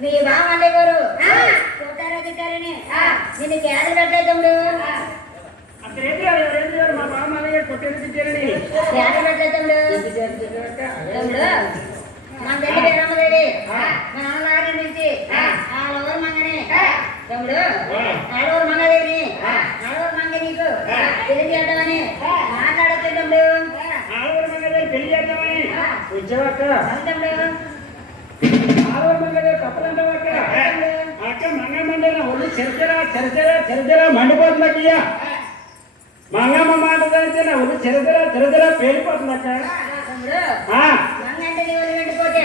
మీ బావ అంటే గారు చూతారా తిట్టారని నేను క్యాడర్ పెట్టలేదు మా బావ మామయ్య కొట్టేది తిట్టారని క్యాడర్ పెట్టలేదు తమ్ముడు మన దగ్గర రమ్మదేవి మా నాన్నగారి నుంచి ఆడవారు మంగని తమ్ముడు ఆడవారు మంగదేవిని ఆడవారు మంగ నీకు పెళ్లి చేద్దామని మాట్లాడచ్చు తమ్ముడు ఆడవారు మంగదేవి పెళ్లి చేద్దామని వచ్చావక్క తమ్ముడు ఆడవారు మంగదేవి తప్పదంటావక్క అక్క మంగమ్మంటే నా ఒళ్ళు చెరచెరా మండిపోతుందక్కయ్యా మంగమ్మ మాట అయితే నా ఒళ్ళు చెరచెరా పేలిపోతుందక్క మంగంటే నీ వాళ్ళు వెళ్ళిపోతే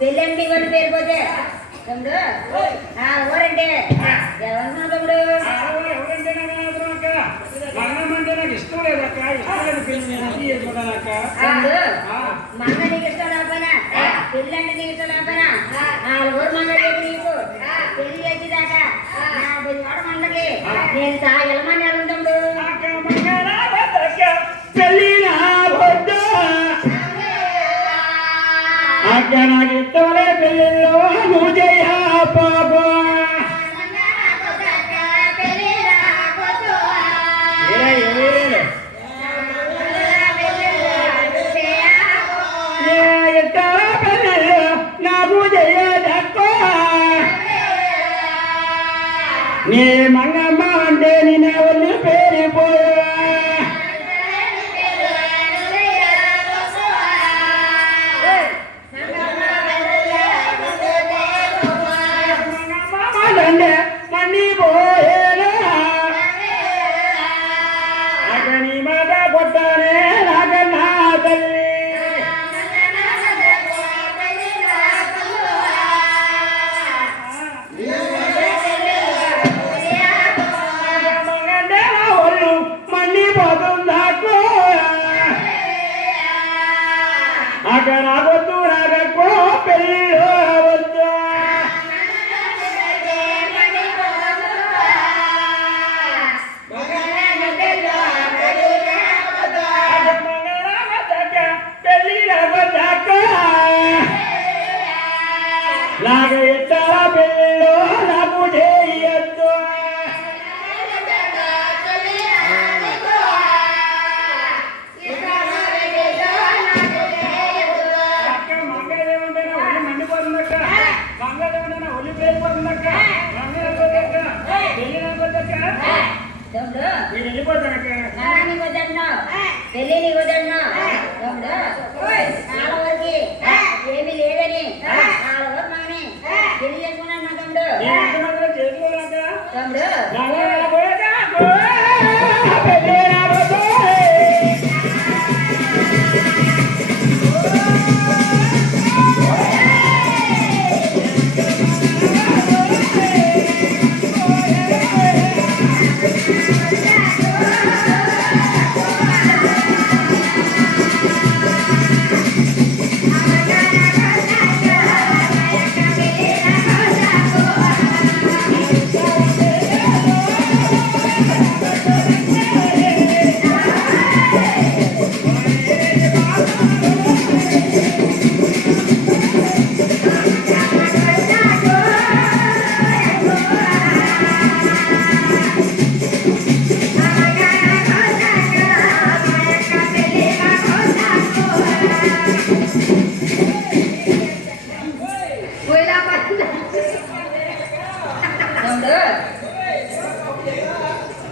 పెళ్ళంటే వాళ్ళు పేరిపోతే తమ్ముడు ఊరంటే ఎవరన్నా తమ్ముడు ఎవరంటే మంగమ్మంటే నాకు ఇష్టం లేదక్క ఇష్టం లేదు పెళ్లి నేను చేసుకోవడానక్క మంగ నీకు ఇష్టం లేకపోయినా పెళ్ళంటే నీకు ఇష్టం లేకపోయినా ఊరు మంగ నీకు పెళ్లి చేసేదాకా నా వాడ మంగకి నేను ఎలమని వెళ్తాడు అక్క నాకు ఇష్టమే పెళ్ళిలో నువ్వు చెయ్య పాప నాకు చెయ్యదక్క నీ మంగమ్మ అంటే నిన్న వాళ్ళు పేరిపోయా పెళ్లి నీకు వద్దన్నా తమ్ముడు నాలుగు వరకు ఏమీ లేదని నాలుగు వరకు మగని పెళ్లి చేసుకున్నాను మా తమ్ముడు నేను ఎంతమందిలో చేసుకోలేక తమ్ముడు తమ్ముడు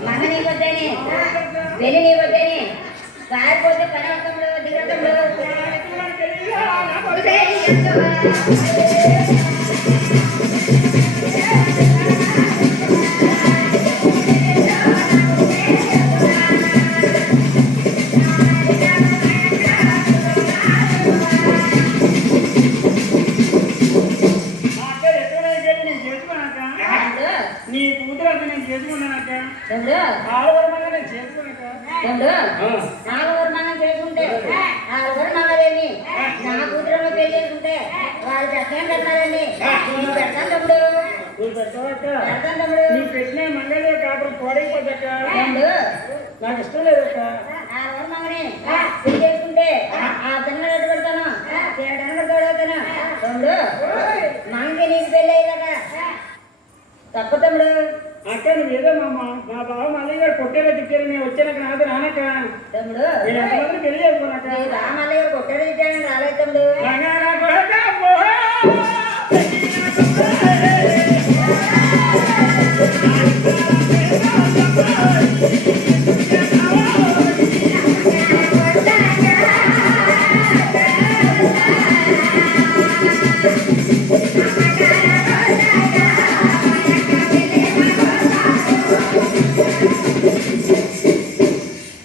మగ నీకు వద్దని పెళ్లి నీకు వద్దని పారిపోతే పని అవుతాడు దిగ తమ్ముడు నీ కూతురు అంతా నేను చేసుకున్నానక్క తమ్ముడు ఆడవరమంగా నేను చేసుకున్నాక తమ్ముడు నాలుగు మగం చేసుకుంటే నాలుగు మగలేని నా కూతురు పెళ్లి చేసుకుంటే వాళ్ళు పెట్టాను పెట్టాలండి నేను పెడతాను తమ్ముడు నువ్వు పెట్టావక్క పెడతాను తమ్ముడు నీ పెట్టిన మంగళ కాపురం పాడైపోద్దక్క తమ్ముడు నాకు ఇష్టం లేదక్క నాలుగు మగని పెళ్లి చేసుకుంటే ఆ తిన్న పెడతాను చేయడానికి తోడవుతాను తమ్ముడు మంగకి నీకు పెళ్లి అయ్యాక తప్ప తమ్ముడు అక్క నువ్వేదో మా బావ మళ్ళీ గారు కొట్టేలా తిట్టారు నేను వచ్చాక నాతో రానక్క తమ్ముడు నేను ఎంతమంది పెళ్లి చేసుకున్నాక నీ రామల్లయ్య కొట్టడి ఇచ్చాడని రాలేదు తమ్ముడు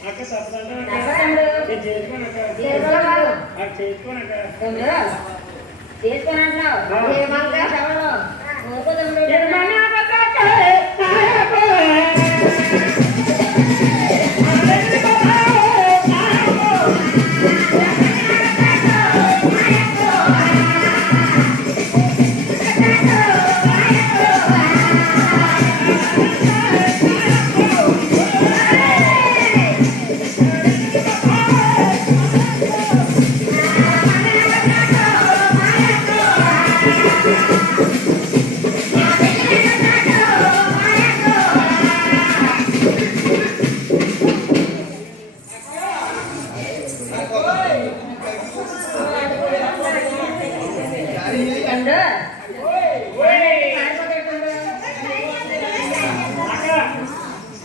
అక్క సత్సంగా తప్ప తమ్ముడు నేను చేసుకోనక్క చేసుకోవాలి నాకు చేసుకోనక్క తమ్ముడు చేసుకొని అంటున్నావు ఏమన్నా చవడం ఊరుకో తమ్ముడు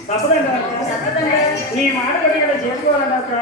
తప్పదండి నీ మాట కొట్టి ఇక్కడ చేసుకోవాలండి అక్క